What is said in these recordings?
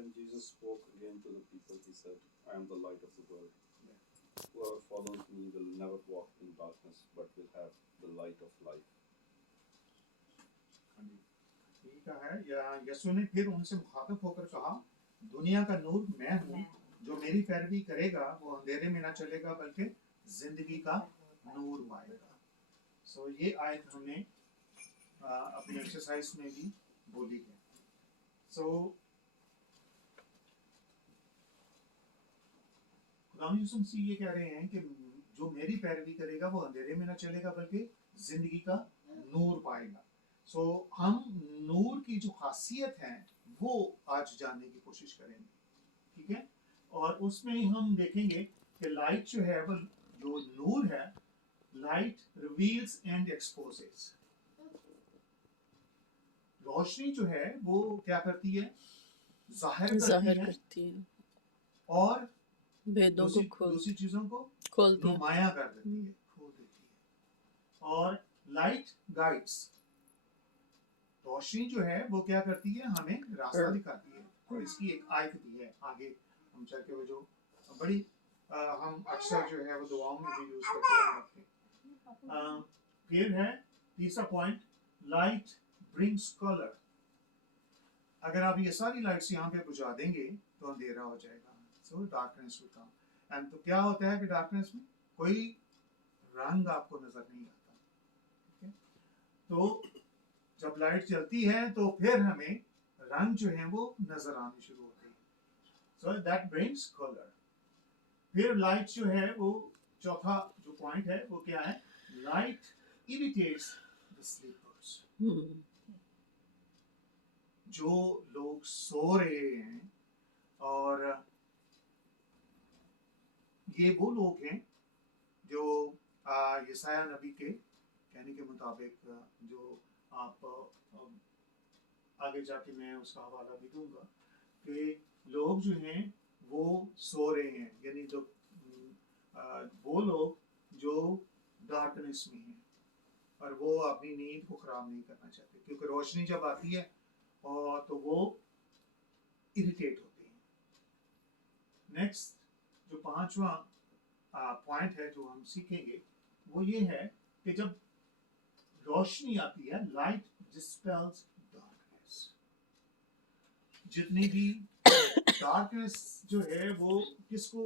When Jesus spoke again to the people, he said, I am the light of the world. Whoever follows me will never walk in darkness, but will have the light of life. ठीक है, या यीशु ने फिर उनसे मुखातब होकर कहा, दुनिया का नूर मैं हूँ, जो मेरी पैरवी करेगा वो अंधेरे में ना चलेगा बल्कि जिंदगी का नूर पाएगा. सो ये आयत हमने अपनी एक्सरसाइज में भी बोली है. सो खुदा यीशु मसीह ये कह रहे हैं कि जो मेरी पैरवी करेगा वो अंधेरे में ना चलेगा बल्कि जिंदगी का नूर पाएगा. सो हम नूर की जो खासियत है वो आज जानने की कोशिश करेंगे. ठीक है, और उसमें ही हम देखेंगे कि लाइट जो है वो जो नूर है, लाइट रिवील्स एंड एक्सपोजेस. रोशनी जो है वो क्या करती है, जाहिर करती है और भेदों को दूसरी चीजों को खोलती है, नुमाया कर देती है, खोल देती है. और लाइट गाइड्स, रोशनी जो है वो क्या करती है, हमें रास्ता दिखाती है. और इसकी एक आयत भी है आगे हम चल के, वो जो बड़ी हम अक्सर जो है वो दुआओं में भी यूज करते हैं. फिर है तीसरा पॉइंट, लाइट ब्रिंग्स कलर. अगर आप ये सारी लाइट्स यहाँ पे बुझा देंगे तो अंधेरा हो जाएगा. सो डार्कनेस विल कम. एंड तो क्या होता है कि डार्कनेस में कोई रंग आपको नजर नहीं आता. ठीक है, तो जब लाइट चलती है तो फिर हमें रंग जो है वो नजर आने शुरू होते हैं. So that brings colour. फिर लाइट जो है वो चौथा जो पॉइंट है वो क्या है, लाइट इरिटेट्स द स्लीपर्स. जो लोग सो रहे हैं, और ये वो लोग हैं जो यशायाह नबी के कहने के मुताबिक, जो आप आगे जाके मैं उसका हवाला भी दूंगा, कि लोग जो हैं वो सो रहे हैं, यानी जो वो लोग जो डार्कनेस में हैं और वो अपनी नींद को खराब नहीं करना चाहते, क्योंकि रोशनी जब आती है और तो वो इरिटेट होते हैं. नेक्स्ट जो पांचवा पॉइंट है जो हम सीखेंगे वो ये है कि जब रोशनी आती है, लाइट डिस्पेल्स डार्कनेस. जितनी भी डार्कनेस जो है वो किसको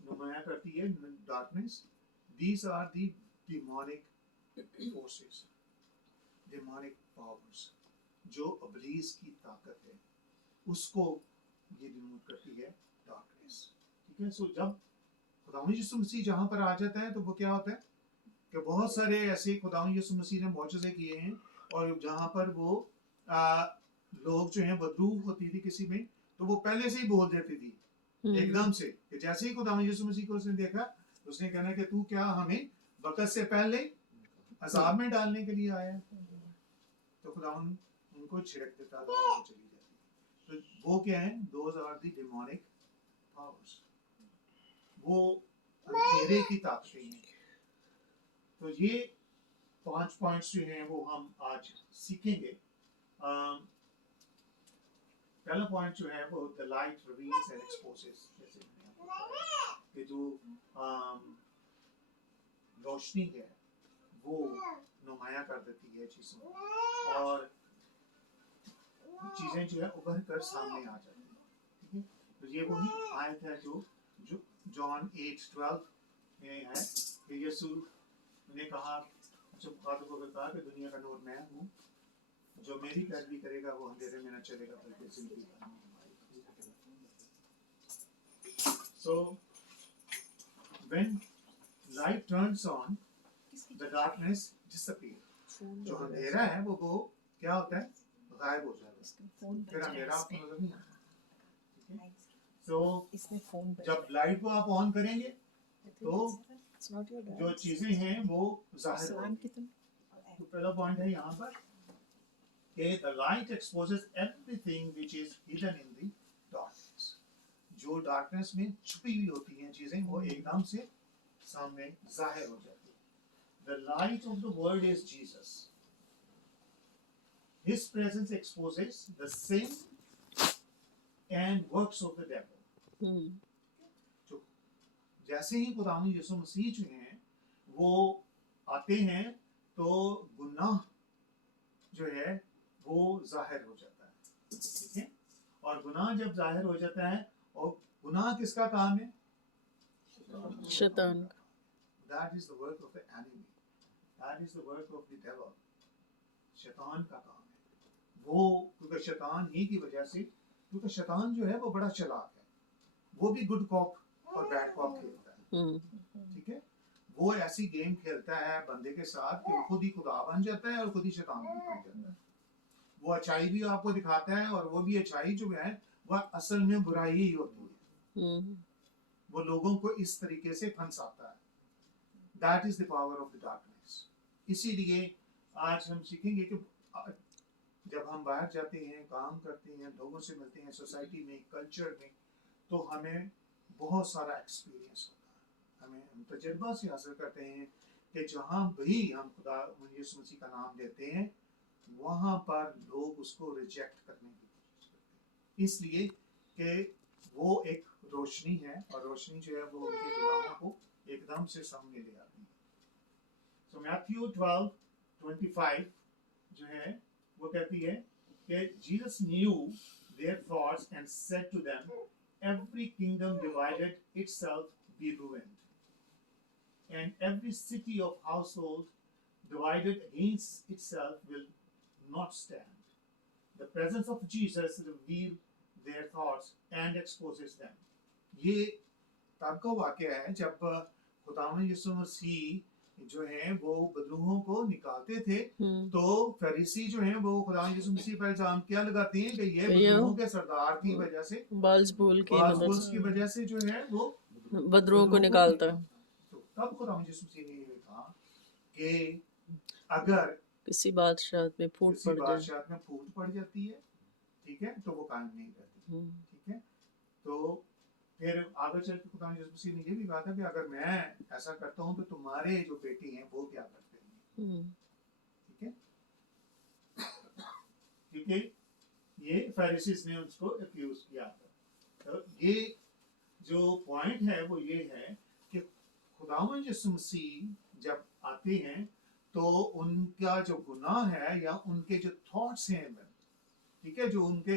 नुमाया करती है, darkness. These are the demonic forces, demonic powers, जो इब्लीस की ताकत है उसको ये डिनोट करती है डार्कनेस. ठीक है, सो जब खुदावंद यीशु मसीह जहाँ पर आ जाता है तो वो क्या होता है कि बहुत सारे ऐसे खुदावंद यीशु मसीह ने मौजूज़े किए हैं, और जहाँ पर वो लोग जो हैं बदरूह होती थी किसी में, तो वो पहले से ही बोल देती थी एकदम से, कि जैसे ही खुदावंद यीशु मसीह को उसने देखा उसने कहना कि तू क्या हमें वक़्त से पहले अजाब में डालने के लिए आया है. तो खुदावंद उनको छिड़क देता था और चली जाती. तो वो क्या है, those are the demonic powers, वो अंधेरे की ताकतें हैं. तो ये 5 पॉइंट्स जो हैं वो हम आज सीखेंगे. पहला पॉइंट जो है वो the light reveals and exposes. जैसे मैंने आपको बताया कि जो रोशनी है वो नुमाया कर देती है चीज़ों, और चीज़ें जो है उभर कर सामने आ जाती हैं. ठीक है, तो ये वही आयत है जो जॉन 8:12 में है कि यीशु ने कहा, जब मुखातब होकर कहा कि दुनिया का नूर मैं हूँ, जो मेरी पैरवी करेगा वो अंधेरे में न चलेगा बल्कि जिंदगी का नूर पाएगा. So when light turns on, the darkness disappears. जो अंधेरा है वो क्या होता है, गायब हो जाता है, फिर अंधेरा आपको नजर नहीं आता. ठीक है, so जब लाइट को आप ऑन करेंगे तो जो चीजें हैं वो जाहिर होंगी. तो पहला पॉइंट है यहाँ पर कि the light exposes everything which is hidden in the darkness. जो डार्कनेस में छुपी हुई होती हैं चीजें वो एकदम से सामने जाहिर हो जाती है. The light of the world is Jesus. His presence exposes the sin and works of the devil. तो जैसे ही खुदावंद यीशु मसीह जो हैं वो आते हैं तो गुनाह जो है वो जाहिर हो जाता है, ठीक है? और गुनाह जब जाहिर हो जाता है, और गुनाह किसका काम है? शैतान का। That is the work of the enemy. That is the work of the devil. शैतान का काम है वो, क्योंकि शैतान ही की वजह से, क्योंकि शैतान जो है वो बड़ा चालाक है, वो भी गुड कॉप और बैड कॉप खेलता है, ठीक है? वो ऐसी गेम खेलता है बंदे के साथ कि वो खुद ही खुदा बन जाता है और खुद ही शैतान बन जाता है। वो अच्छाई भी आपको दिखाता है और वो भी अच्छाई जो है वह असल में बुराई ही होती है। वो लोगों को इस तरीके से फंसाता है। That is the power of the darkness. इसीलिए आज हम सीखेंगे कि जब हम बाहर जाते हैं, काम करते हैं, लोगों से मिलते हैं, सोसाइटी में, कल्चर में, तो हमें बहुत सारा एक्सपीरियंस होता है। हम तजुर्बा से हासिल करते हैं कि जहाँ भी हम खुदा यीशु मसीह का नाम लेते हैं वहाँ पर लोग उसको रिजेक्ट करने की कोशिश करते हैं, इसलिए कि वो एक रोशनी है और रोशनी जो है वो उनके गुनाहों को एकदम से सामने ले आती है। So Matthew 12:25 जो है वो कहती है कि Jesus knew their thoughts and said to them, every kingdom divided itself be ruined, and every city of household divided against itself will not stand. The presence of Jesus reveals their thoughts and exposes them. ये तब का वाक़या है जब खुदावंद यीशु मसीह जो हैं वो बदरूहों को निकालते थे, तो फरीसी जो हैं वो खुदावंद यीशु मसीह पर इल्जाम क्या लगाते हैं कि ये बदरूहों के सरदार की वजह से, बालज़बूल की वजह से जो है वो बदरूहों को निकालता है। तो तब खुदावंद यीशु मसीह ने ये कहा कि अगर किसी बादशाह में फूट पड़ जाती है, ठीक है, तो वो कायम नहीं रहती, ठीक है? तो फिर आगे चल के खुदा यीशु मसीह ने ये भी कहा था कि अगर मैं ऐसा करता हूँ तो तुम्हारे जो बेटे हैं वो क्या करते हैं, ठीक है? क्योंकि ये फरीसीस ने उसको एक्यूज किया था। तो ये जो पॉइंट है वो ये है कि खुदावंद यीशु मसीह जब आते हैं तो उनका जो गुनाह है या उनके जो थॉट्स हैं, ठीक है, जो उनके,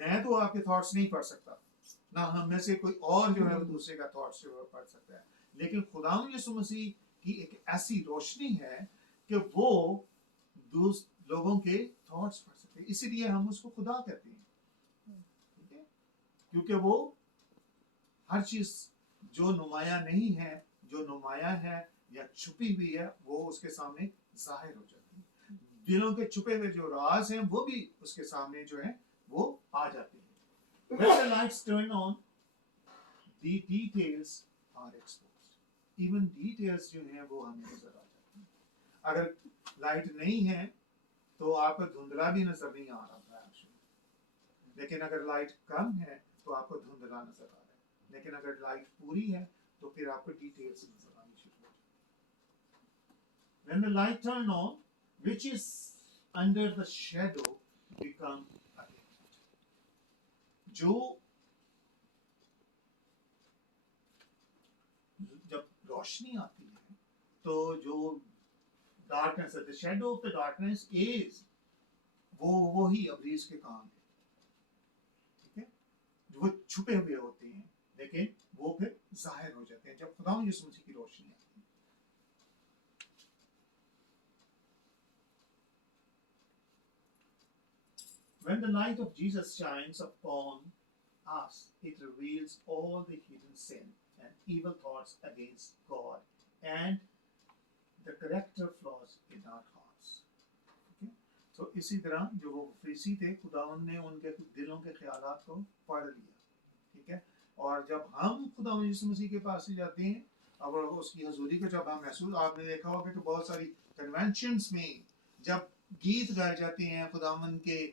मैं तो आपके थॉट्स नहीं पढ़ सकता, ना हम में से कोई और जो है वो दूसरे का थॉट्स जो है पढ़ सकता है, लेकिन खुदावंद यीशु मसीह की एक ऐसी रोशनी है कि वो लोगों के थॉट्स पढ़ सकते हैं, इसीलिए हम उसको खुदा कहते हैं, ठीक है? क्योंकि वो हर चीज जो नुमाया नहीं है, जो नुमाया है या छुपी हुई है, वो उसके सामने जाहिर हो जाती है। दिलों के छुपे हुए जो राज हैं वो भी उसके सामने जो है वो आ जाते हैं। When the lights turn on, the details are exposed. Even details जो हैं वो हमें नजर आ जाती हैं। अगर लाइट नहीं है तो आपको धुंधला भी नजर नहीं आ रहा है, लेकिन अगर लाइट कम है तो आपको धुंधला नजर आ रहा है, लेकिन अगर लाइट पूरी है तो फिर आपको डिटेल्स नजर आनी शुरू हो जाती है। When the light turn on, which is under the shadow become a light. जो जब रोशनी आती है तो जो darkness है, the shadow of the darkness is वो ही अब्लीस के काम है, ठीक है? वो छुपे हुए होते हैं लेकिन वो फिर जाहिर हो जाते हैं जब खुदावंद यीशु मसीह की रोशनी आती है। When the light of Jesus shines upon us, it reveals all the hidden sin and evil thoughts against God and the character flaws in our hearts. Okay? So इसी तरह जो वो फरीसी थे, खुदावंद ने उनके दिलों के ख्यालात को पढ़ लिया, ठीक है? और जब हम खुदावंद यीशु मसीह के पास जाते हैं और उसकी हजूरी को जब हम महसूस, आपने देखा होगा कि बहुत सारी कन्वेंशंस में जब गीत गाए जाते हैं, खुदावंद के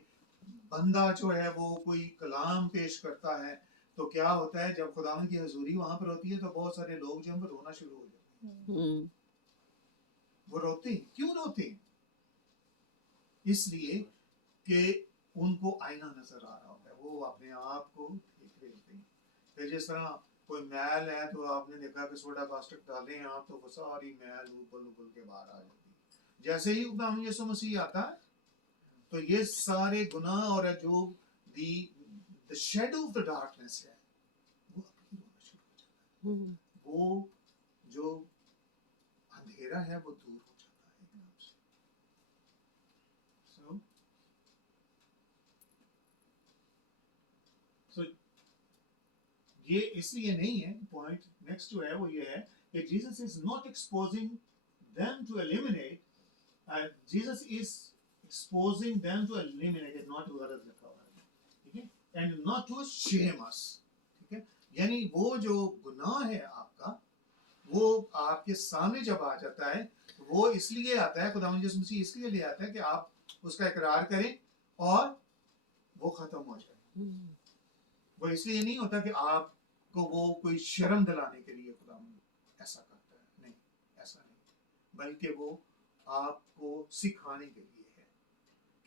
बंदा जो है वो कोई कलाम पेश करता है, तो क्या होता है जब खुदावंद की हजूरी वहां पर होती है तो बहुत सारे लोग जो हैं रोना शुरू हो जाते हैं। वो रोते हैं, क्यों रोते हैं? इसलिए کہ ان کو آئینہ نظر آ رہا ہوتا ہے, وہ اپنے آپ کو دیکھ رہے ہوتے ہیں. پھر جس طرح کوئی میل ہے تو آپ نے دیکھا کہ سوڈا کاسٹک ڈالیں آپ تو وہ ساری میل ابل ابل کے باہر آ جاتی ہے. جیسے ہی خدا یسوع مسیح آتا ہے تو یہ سارے گناہ اور جو the shadow of the darkness ہے وہ اپنی ہونا شروع ہو جاتا ہے. وہ جو اندھیرا ہے وہ دور ہو جاتا ہے ایک دم سے. So یہ اس لیے نہیں ہے. پوائنٹ نیکسٹ جو ہے وہ یہ ہے کہ Jesus is not exposing them to eliminate, Jesus is exposing them to eliminate, not to غلط لکھا ہوا ہے, ٹھیک ہے, and not to shame us, ٹھیک ہے. یعنی وہ جو گناہ ہے آپ کا وہ آپ کے سامنے جب آ جاتا ہے وہ اس لیے آتا ہے, خداوند یسوع مسیح اس لیے لے آتا ہے کہ آپ اس کا اقرار کریں اور وہ ختم ہو جائے. وہ اس لیے نہیں ہوتا کہ آپ کو وہ کوئی شرم دلانے کے لیے خداوند ایسا کرتا ہے, نہیں, ایسا نہیں, بلکہ وہ آپ کو سکھانے کے لیے ہے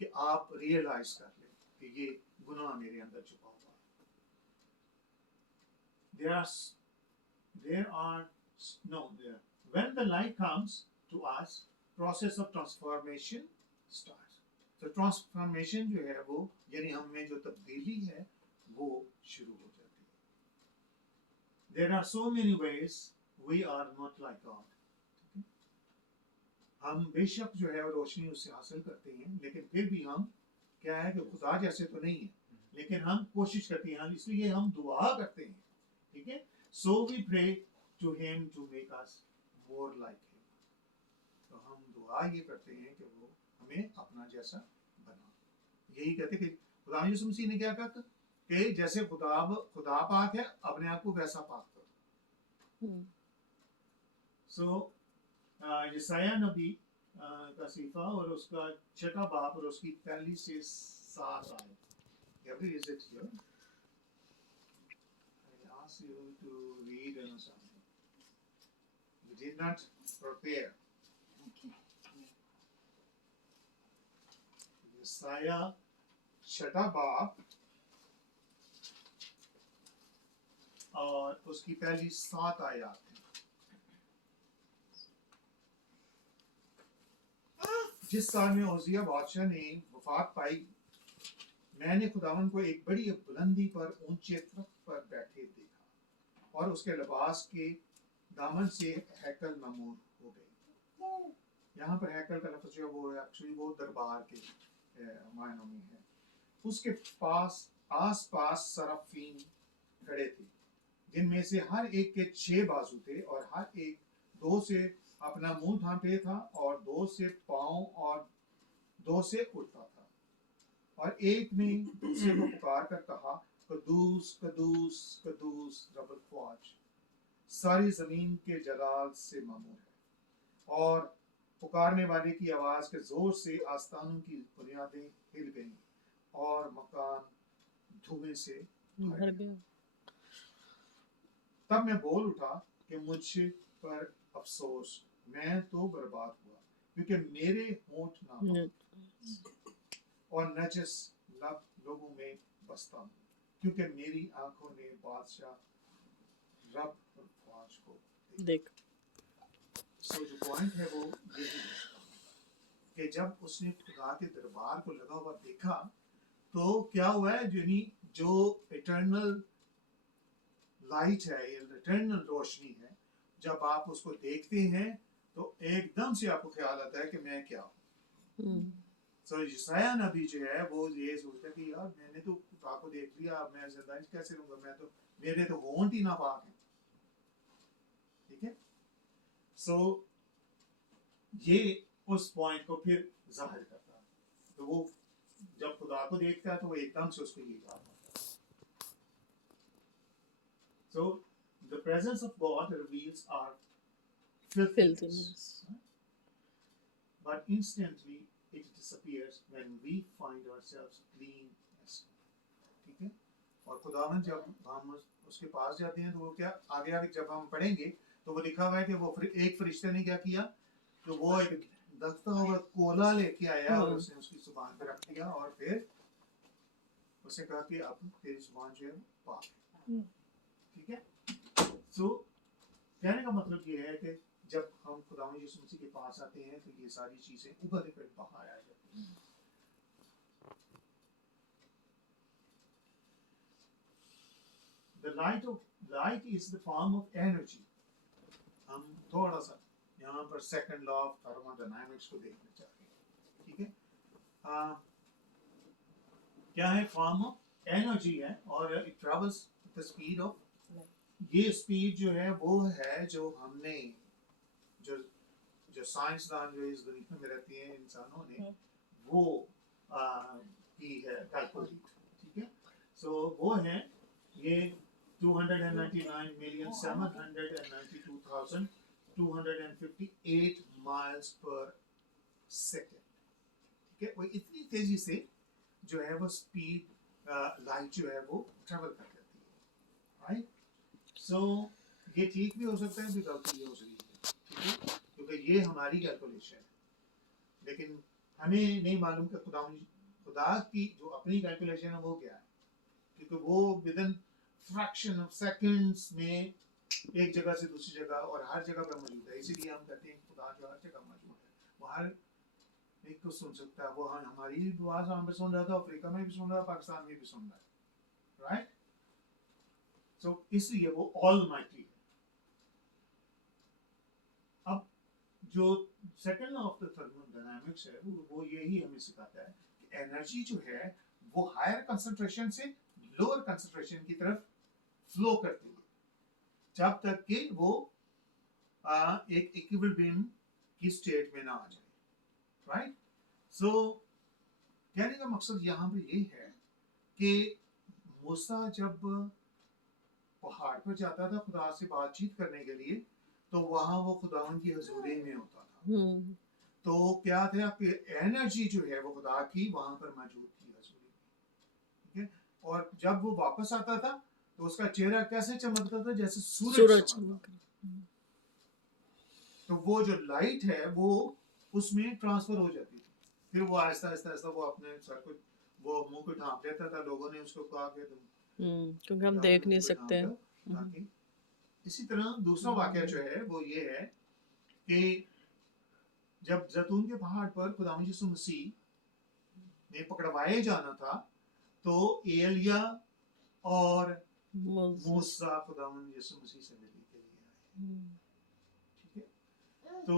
کہ آپ ریئلائز کر لیں کہ یہ گناہ میرے اندر چھپا ہوا ہے. When the light comes to us, process of transformation starts. So transformation جو ہے وہ یعنی ہم میں جو تبدیلی ہے وہ شروع ہو جاتی ہے. There are so many ways we are not like God. ہم بے شک جو ہے روشنی اس سے حاصل کرتے ہیں لیکن پھر بھی ہم کیا ہے کہ خدا جیسے تو نہیں ہیں, لیکن ہم کوشش کرتے ہیں, اس لیے ہم دعا کرتے ہیں, ٹھیک ہے. So we pray to him to make us more like him. تو ہم دعا یہ کرتے ہیں کہ وہ ہمیں اپنا جیسا بنا. یہی کہتے کہ خدا یسوع مسیح نے کیا کہا کہ جیسے خدا پاک ہے اپنے آپ کو ویسا پاک کرو. سو یسایہ نبی کا صحیفہ اور اس کا 6 باب اور اس کی 1 سے 7 آیت. Is it here? I ask you to read something. You did not prepare. Okay. یسایہ 6 باب اور اس کی پہلی 7 آیات. جس سال میں عزیہ بادشاہ نے وفات پائی میں نے خداوند کو ایک بڑی بلندی پر اونچے تخت پر بیٹھے دیکھا اور اس کے لباس کے دامن سے ہیکل معمور ہو گئے. یہاں پر ہیکل کا لفظ جو ہے وہ ایکچولی وہ دربار کے معنوں میں ہے. اس کے پاس آس پاس صرافین کھڑے تھے جن میں سے ہر ایک کے 6 بازو تھے اور ہر ایک 2 سے اپنا منہ ڈھانپے تھا اور 2 سے پاؤں اور 2 سے اٹھتا تھا. اور ایک نے دوسرے کو پکار کر کہا قدوس قدوس قدوس رب الفواج, ساری زمین کے جلال سے معمور ہے. اور پکارنے والے کی آواز کے زور سے آستانوں کی بنیادیں ہل گئیں اور مکان دھوئیں سے بھر گیا. تب میں بول اٹھا کہ مجھ پر افسوس, میں تو برباد ہوا کیونکہ میرے ہونٹ ناپاک اور نجس لب لوگوں میں بستا ہوں, کیونکہ میری آنکھوں نے بادشاہ رب اور فوج کو دیکھا. سو جو پوائنٹ ہے وہ یہی ہے کہ جب اس نے خدا کے دربار کو لگا ہوا دیکھا تو کیا ہوا ہے, یعنی جو ایٹرنل لائٹ ہے, ایٹرنل روشنی ہے, جب آپ اس کو دیکھتے ہیں تو ایک دم سے آپ کو خیال آتا ہے کہ میں کیا ہوں. سو یسایہ نبی جو ہے وہ یہ سوچتا ہے کہ یار میں نے تو خدا کو دیکھ لیا, اب میں زندہ کیسے رہوں گا, میں تو میرے تو ہونٹ ہی ناپاک ہیں, ٹھیک ہے. سو یہ اس پوائنٹ کو پھر ظاہر کرتا ہے. تو وہ جب خدا کو دیکھتا ہے تو وہ ایک دم سے اس کو یہ یاد آتا ہے. So the presence of God reveals our filthiness, but instantly it disappears when we find ourselves clean as snow. ٹھیک ہے. اور خداوند جب ہم اس کے پاس جاتے ہیں تو وہ کیا آگے جب ہم پڑھیں گے تو وہ لکھا ہوا ہے کہ وہ ایک فرشتے نے کیا کیا, تو وہ ایک दखता हुआ कोला लेके आया और हाँ। उसने उसकी जुबान पे रख दिया और फिर उसने कहा कि अब तेरी जुबान जो है वो पाक है। ठीक है, तो कहने का मतलब ये है कि जब हम खुदावंद यीशु मसीह के पास आते हैं तो ये सारी चीजें उभर कर बाहर आ जाती हैं। The light is the form of energy. हम थोड़ा सा यहाँ पर सेकंड लॉ ऑफ थर्मोडायनामिक्स को देखना चाहते हैं। ठीक है, क्या है? फॉर्म ऑफ एनर्जी है और it travels the speed of, ये स्पीड जो है वो है जो हमने जो जो साइंसदान जो इस दुनिया में रहती हैं इंसानों ने वो की है कैलकुलेट। ठीक है, सो वो है ये 299,792,258 miles per second। ठीक है, वो इतनी तेजी से जो है वो स्पीड लाइट जो है वो ट्रेवल कर जाती है। राइट, सो ये ठीक भी हो सकता है, भी गलत भी हो सकती है। ठीक है, क्योंकि ये हमारी कैलकुलेशन है, लेकिन हमें नहीं मालूम कि खुदा की जो अपनी कैलकुलेशन है वो क्या है, क्योंकि वो विदिन फ्रैक्शन ऑफ सेकंड्स में एक जगह से दूसरी जगह और हर जगह पर मौजूद है। इसीलिए हम कहते हैं खुदा जो हर जगह मौजूद है, वो हर एक को सुन सकता है। वो हमारी भी आवाज हम भी सुन रहा था, अफ्रीका में भी सुन रहा है, पाकिस्तान में भी सुन रहा है। राइट, सो इसलिए वो ऑलमाइटी है। अब जो second law of the thermodynamics है वो यही हमें सिखाता है कि एनर्जी जो है वो हायर कंसंट्रेशन से लोअर कंसंट्रेशन की तरफ फ्लो करती है जब तक कि वो एक इक्विलिब्रियम की स्टेट में ना आ जाए। राइट, सो कहने का मकसद यहाँ पे ये है कि मूसा जब पहाड़ पर जाता था खुदा से बातचीत करने के लिए, तो वहां वो खुदावन की हजूरी में होता था। तो क्या था कि एनर्जी जो है वो खुदा की वहां पर मौजूद थी हजूरी में। ठीक है, और जब वो वापस आता था तो उसका चेहरा कैसे चमकता था? जैसे सूरज चमकता। तो वो जो लाइट है वो उसमें ट्रांसफर हो जाती थी। फिर वो आहिस्ता आहिस्ता वो अपने सर को वो मुंह पे ढांप लेता था। लोगों ने उसको कहा कि तुम क्योंकि हम देख नहीं सकते। ताकि इसी तरह दूसरा वाकया जो है वो ये है कि जब जैतून के पहाड़ पर खुदावंद यीशु मसीह ने पकड़वाए जाना था तो एलिया और मूसा खुदावंद यीशु मसीह से मिलने के लिए आए। ठीक है, तो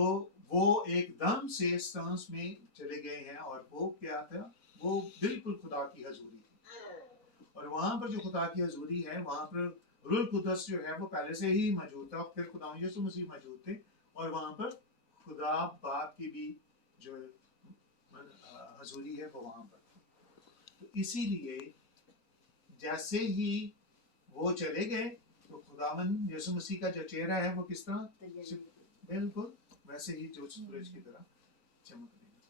वो एकदम से स्टांस में चले गए हैं और वो क्या था? वो बिल्कुल खुदा की हजूरी थी। और वहां पर जो खुदा की हजूरी है वहां पर रूह कुदस जो है वो पहले से ही मौजूद था। फिर खुदावंद यीशु मसीह मौजूद थे और वहां पर खुदा बाप की भी जो हजूरी है वो वहां पर थी। तो इसीलिए जैसे ही वो चले गए तो खुदावंद यीशु मसीह का जो चेहरा है वो किस तरह? बिल्कुल वैसे ही जो सूरज की तरह चमकने लगा।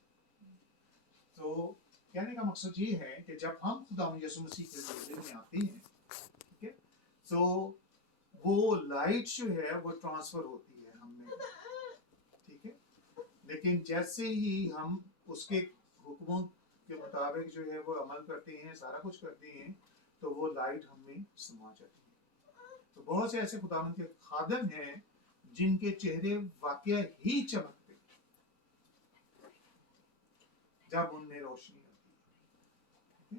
तो कहने का मकसद ये है कि जब हम खुदावंद यीशु मसीह के ज़रिए में आते हैं, ठीक है, तो वो लाइट जो है वो ट्रांसफर होती है हमें। ठीक है, लेकिन जैसे ही हम उसके हुक्मों के मुताबिक जो है वो अमल करते हैं, सारा कुछ करते हैं, तो वो लाइट हमें समा जाती है। तो बहुत से ऐसे खुदावंद के खादम हैं जिनके चेहरे वाकया ही चमकते जब उनमें रोशनी आती है।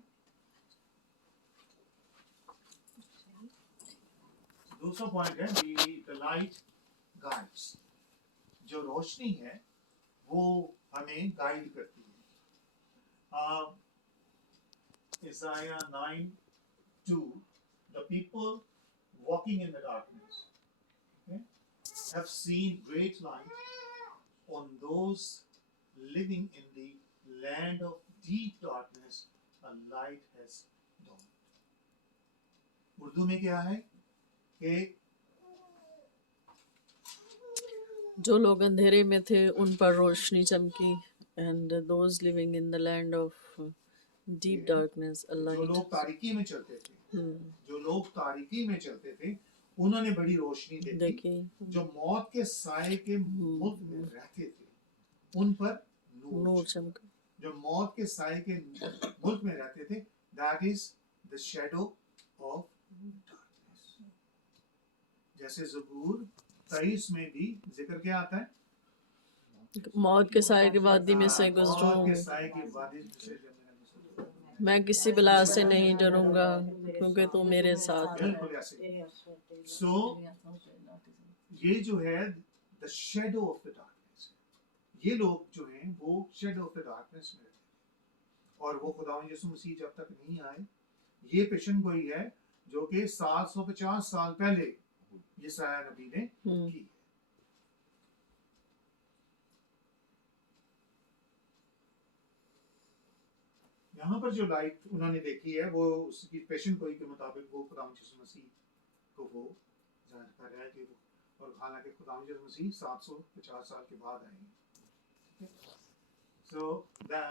दूसरा पॉइंट है द लाइट गाइड्स। जो रोशनी है वो हमें गाइड करती है। Isaiah 9:2 The people walking in the darkness, okay, have seen great light. On those living in the land of deep darkness, a light has dawned. Urdu में क्या है कि जो लोग अंधेरे में थे उन पर रोशनी चमकी, and those living in the land of deep darkness a जो light. लोग तारीकी में चलते थे, जो लोग तारीकी में चलते थे उन्होंने बड़ी रोशनी देखी। जो मौत के साए के मुल्क में रहते थे उन पर नूर नूर चमका। चमका। जो मौत के साए के मुल्क में रहते थे, that is the shadow of darkness. जैसे ज़बूर 23 में भी जिक्र क्या आता है? मौत के साए की वादी में से मौत के गुजरूं, साए की वादी से मैं किसी बला से नहीं डरूंगा क्योंकि तू मेरे साथ है। बिल्कुल ऐसे। So ये जो है the shadow of the darkness, ये लोग जो हैं वो shadow of the darkness में रहते हैं और वो खुदावंद यीशु मसीह जब तक नहीं आए, ये पेशन गोई है जो कि 750 साल पहले यशायाह नबी ने की है। यहाँ पर जो लाइट उन्होंने देखी है वो उसकी पेशन गोई के मुताबिक वो खुदावंद यीशु मसीह को वो जाहिर कर रहा है कि वो, और हालांकि खुदावंद यीशु मसीह 750 साल के बाद आए हैं। So the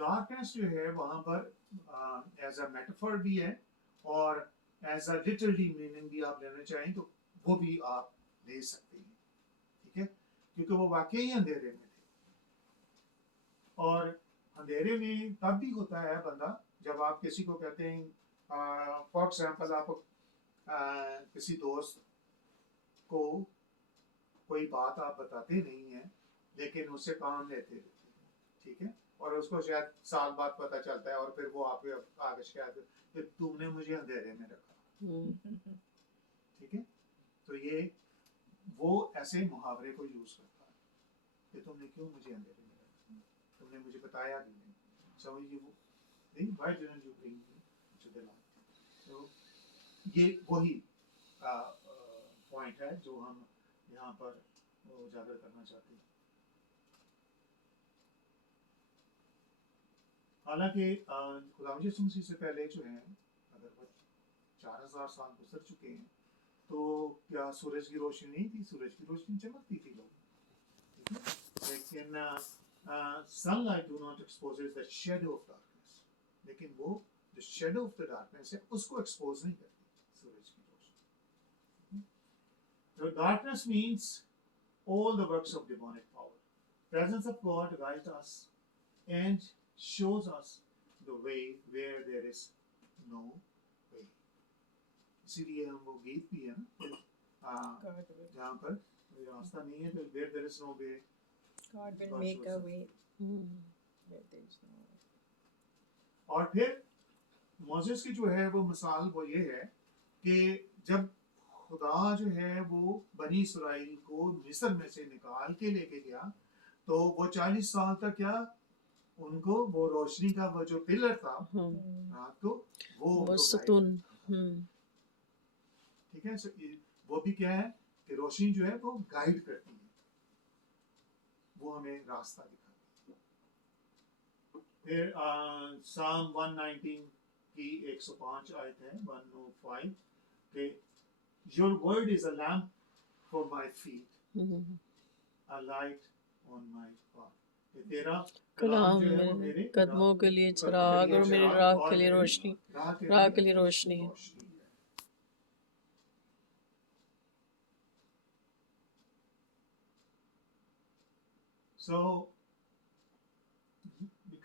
darkness जो है वहाँ पर as a metaphor भी है और as a literally meaning भी आप लेना चाहें तो वो भी आप ले सकते हैं, ठीक है, क्योंकि वो वाकई अंधेरे में थे और अंधेरे में तब भी होता है बंदा जब आप किसी को कहते हैं फॉर एग्जाम्पल आप किसी दोस्त को कोई बात आप बताते नहीं हैं लेकिन उससे काम लेते रहते हैं, ठीक है, और उसको शायद साल बाद पता चलता है और फिर वो आपके आगे शिकायत कि तुमने मुझे अंधेरे में रखा, ठीक है, तो ये वो ऐसे मुहावरे को यूज करता है कि तुमने क्यों मुझे अंधेरे में रखा, तुमने मुझे बताया भी नहीं, so why didn't you bring me to the light? तो ये वही पॉइंट है जो हम यहाँ पर उजागर करना चाहते हैं। हालांकि खुदावंद यीशु मसीह से पहले जो है अगर वो 4000 साल गुजर चुके हैं तो क्या सूरज की रोशनी नहीं थी? सूरज की रोशनी चमकती थी लोग, ठीक है, लेकिन sunlight do not exposes the shadow of darkness, लेकिन वो जो shadow of the darkness है उसको expose नहीं करती सूरज की रोशनी। So darkness means all the works of demonic power. Presence of God guides us and shows us the way where there is no way. इसीलिए हम वो गीत भी है ना जहाँ पर रास्ता नहीं है तो where there is no way God will make a way where there is no way. और फिर मोसेस की जो है वो मिसाल वो ये है कि जब खुदा जो है वो बनी इस्राएल को मिस्र में से निकाल के लेके गया तो वो 40 साल तक क्या उनको वो रोशनी का वो जो पिलर था रात को वो सतून, ठीक है, वो भी क्या है कि रोशनी जो है वो गाइड करती है, वो हमें रास्ता दिखाती है। फिर साम 119 की 105 आयत है 105 के Your word is a lamp for my feet, a light on my path. तेरा कलाम मेरे कदमों के लिए चिराग और मेरी राह के लिए रोशनी, राह के लिए रोशनी है। So,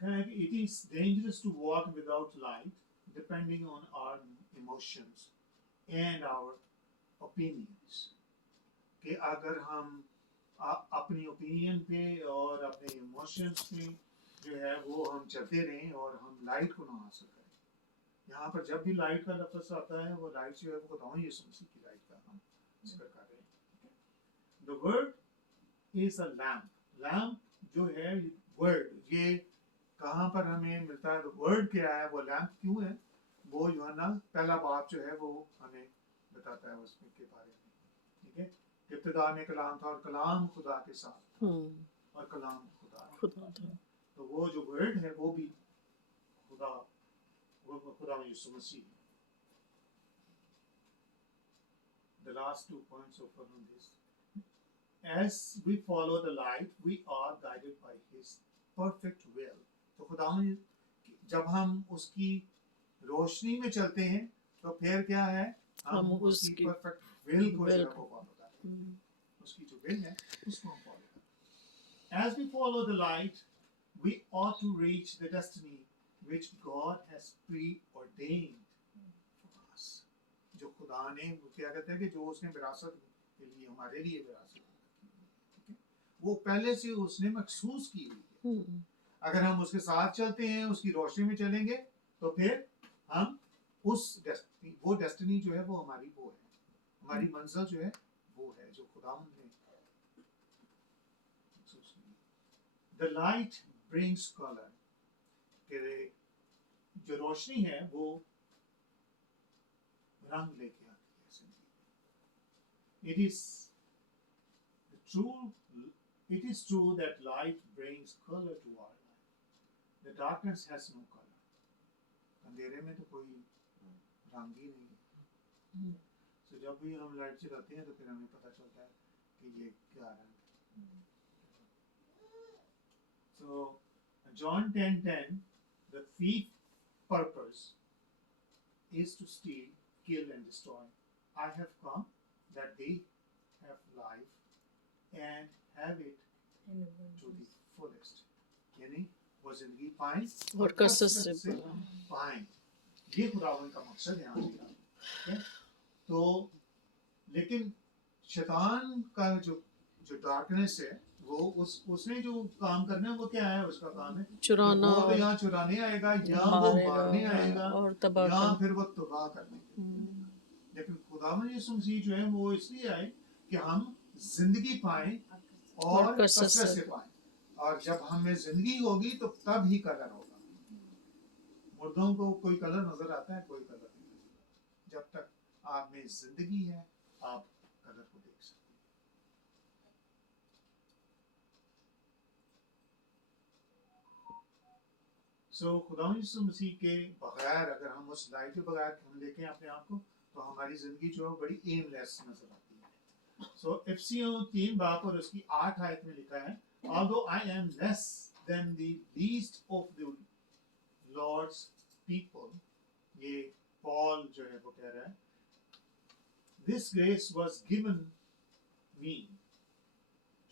it is dangerous to walk without light, depending on our emotions and our opinions. कि अगर हम अपनी ओपिनियन पे और अपने इमोशंस पे जो है वो हम चलते रहें और हम लाइट को ना हासिल करें, यहाँ पर जब भी लाइट का लफ्ज़ आता है वो लाइट जो है वो खुदावंद यीशु मसीह की लाइट का हम जिक्र कर रहे हैं। The word is a lamp. Lamp जो है वर्ड ये कहाँ पर हमें मिलता है? वर्ड क्या है, वो लैम्प क्यों है, वो यूहन्ना पहला बाब जो है वो हमें बताता है उसमें के बारे में, ठीक है। इब्तिदा में कलाम था और कलाम खुदा के साथ और कलाम खुदा था, तो वो जो वर्ड है वो भी खुदा यीशु मसीह। The last 2 points of this. As we follow the light, we are guided by His perfect will. तो खुदावंद जब हम उसकी रोशनी में चलते हैं तो फिर क्या है, हम उसकी परफेक्ट विल को जो है वो फॉलो करते हैं। उसकी जो विल है उसको हम फॉलो करें. As we follow the light, we ought to reach the destiny which God has preordained for us. जो खुदा ने क्या कहते हैं कि जो उसने विरासत के लिए हमारे लिए विरासत ठीक है वो पहले से उसने महसूस की हुई है. अगर हम उसके साथ चलते हैं उसकी रोशनी में चलेंगे तो फिर हम उस वो डेस्टिनी जो है वो हमारी वो है हमारी मंजिल जो है वो है जो खुदावंद ने महसूस की. The light brings color. कि जो रोशनी है वो रंग लेके आती है जिंदगी. It is true that light brings color to our life. The darkness has no color. अंधेरे में तो कोई रंग ही नहीं है. So जब भी हम लाइट जलाते हैं तो फिर हमें पता चलता है कि ये क्या रंग है. So John 10:10, the thief purpose is to steal, kill and destroy. I have come that they have life and have it to the fullest. यानी वो जिंदगी पाएं और कसरत से पाएं. ये खुदावंद का मकसद है आज का. तो लेकिन शैतान का जो डार्कनेस है वो उसने जो काम करना है वो क्या है उसका काम है चुराना वो तो यहाँ चुराने आएगा या वो मारने आएगा और तबाह या फिर वो तबाह करने. लेकिन खुदावंद यीशु मसीह जो है वो इसलिए आए कि हम जिंदगी पाएं और कसरत से पाएं. और जब हमें जिंदगी होगी तो तब ही कलर होगा. मुर्दों को कोई कलर नजर आता है कोई कलर नहीं नजर आता. जब तक आप में जिंदगी है आप कलर को देख सकते हैं. सो खुदावंद यीशु मसीह के बगैर अगर हम उस लाइट के बगैर हम देखें अपने आप को तो हमारी जिंदगी जो है बड़ी एमलेस नजर आती है. सो इफिसियों 3 बाब और उसकी 8 आयत में लिखा है although I am less than the least of the Lord's people, ये पॉल जो है वो कह रहा है, this grace was given me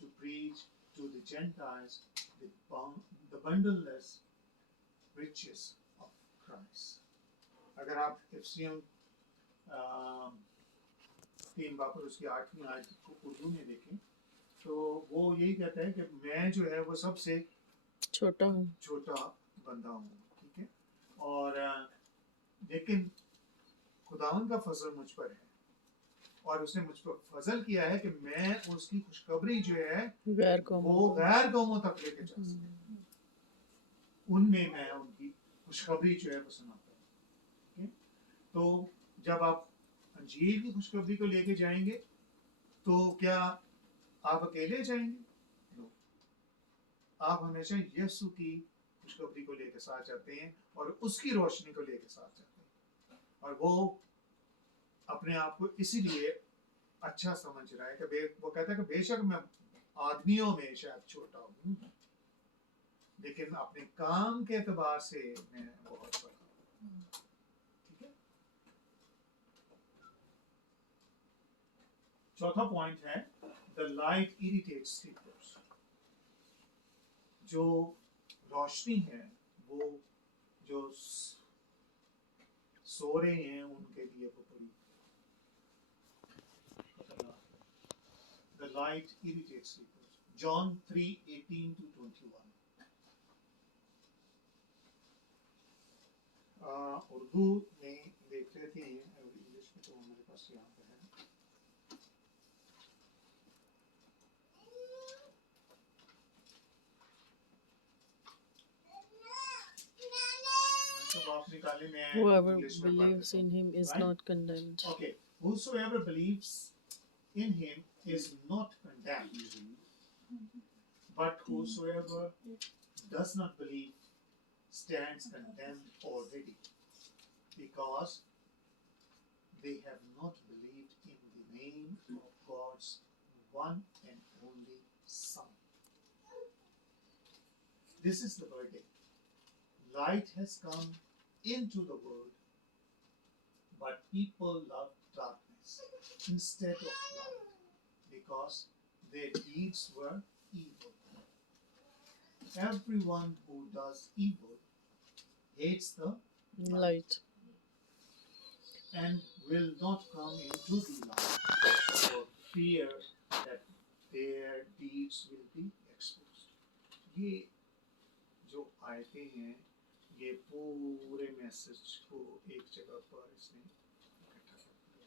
to preach to the Gentiles the bundleless riches of Christ. अगर आप इफिसियों 3 बाब और उसकी 8वीं आयत को उर्दू में देखें तो वो यही कहता है कि मैं जो है वो सबसे छोटा बंदा हूँ. ठीक है. और लेकिन खुदावंद का फजल मुझ पर है और उसने मुझ पर फजल किया है कि मैं उसकी खुशखबरी जो है वो गैर कौमों तक लेके जा सकूं. उनमें मैं उनकी खुशखबरी जो है वो सुनाता हूँ. तो जब आप अंजील की खुशखबरी को लेके जाएंगे तो क्या आप अकेले जाएंगे? नो. आप हमेशा यीशु की खुशखबरी को लेकर साथ जाते हैं और उसकी रोशनी को लेकर साथ जाते हैं. और वो अपने आप को इसीलिए अच्छा समझ रहा है कि वो कहता है कि बेशक मैं आदमियों में शायद छोटा हूँ लेकिन अपने काम के एतबार से मैं बहुत बड़ा हूँ. ठीक है. चौथा पॉइंट है The light irritates sleepers. जो रोशनी है वो जो सो रहे हैं उनके लिए वो बड़ी खतरनाक है. The light irritates sleepers. John 3:18-21. Urdu में देख लेते हैं. इंग्लिश में तो हमारे पास यहाँ पे है. Whoever believes in him is not condemned. Okay. Whosoever believes in him is not condemned. But whosoever does not believe stands condemned already, because they have not believed in the name of God's one and only Son. This is the verdict. Light has come into the world, but people love darkness instead of light because their deeds were evil. Everyone who does evil hates the Light. and will not come into the light for fear that their deeds will be exposed. ये जो आयतें हैं ये पूरे message को एक जगह पर इसने इकट्ठा कर दिया.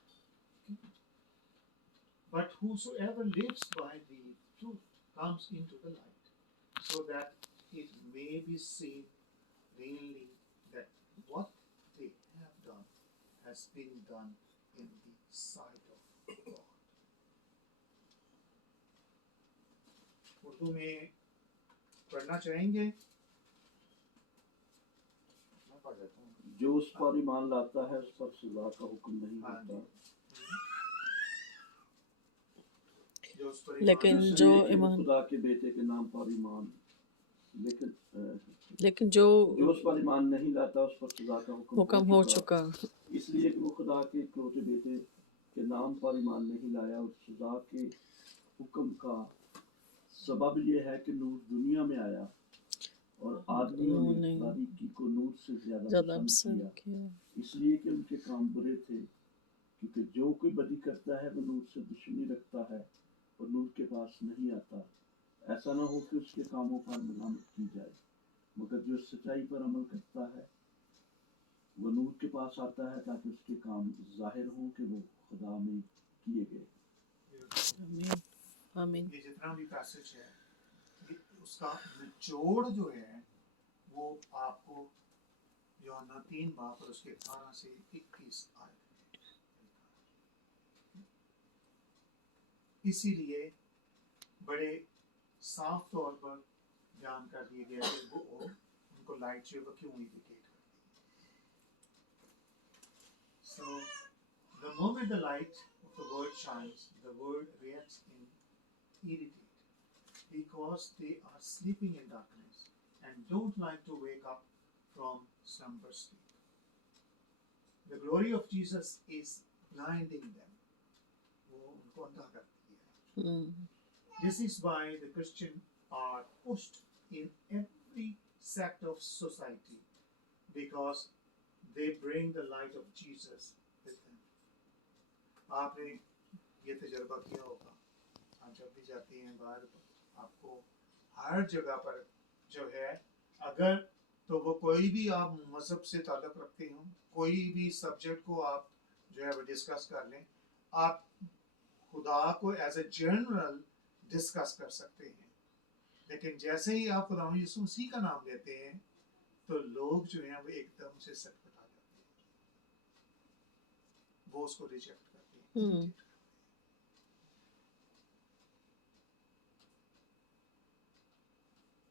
But whosoever lives by the truth comes into the light, so that it may be seen plainly that what they have done has been done in the sight of God. Urdu में पढ़ना चाहेंगे? मैं पढ़ देता हूँ. जो उस पर ईमान लाता है उस पर सजा का हुक्म नहीं हाँ होता, जी. जो उस पर लेकिन ईमान जो इसलिए कि वो ईमान खुदा के बेटे के नाम पर ईमान लेकिन जो जो उस पर ईमान नहीं लाता उस पर सजा का हुक्म हो चुका इसलिए कि वो खुदा के इकलौते बेटे के नाम पर ईमान नहीं लाया और सजा के हुक्म का सबब ये है कि नूर दुनिया में आया और आदमियों ने बारीकी को नूर से ज्यादा पसंद किया, इसलिए कि उनके काम बुरे थे, क्योंकि जो कोई बदी करता है वो नूर से दुश्मनी रखता है और नूर के पास नहीं आता, ऐसा ना हो कि उसके कामों पर मलामत की जाए, मगर जो सच्चाई पर अमल करता है वो नूर के पास आता है ताकि उसके काम जाहिर हों कि वो खुदा में किए गए. आमीन आमीन. ये जितना भी पैसेज है उसका निचोड़ जो है वो आपको यूहन्ना 3 बाब और उसके 18 से 21 आए. इसीलिए बड़े साफ तौर पर बयान कर दिए गए कि वो उनको लाइट जो है वो क्यों इंडिकेट करती है. So the moment the light of the word shines, the word reacts in irritate, because they are sleeping in darkness and don't like to wake up from slumber sleep. The glory of Jesus is blinding them. वो उनको अंधा करती है. This is why the Christian are pushed in every sect of society, because they bring the light of Jesus with them. आपने ये तजुर्बा किया होगा, आप जब भी जाते हैं बाहर आपको हर जगह पर जो है अगर तो वो कोई भी आप मजहब से ताल्लुक़ रखते हो, कोई भी सब्जेक्ट को आप जो है वो डिस्कस कर लें, आप खुदा को एज ए जनरल डिस्कस कर सकते हैं, लेकिन जैसे ही आप खुदा यीशु मसीह का नाम लेते हैं तो लोग जो हैं वो एकदम से सटपटा जाते हैं, वो उसको रिजेक्ट करते हैं.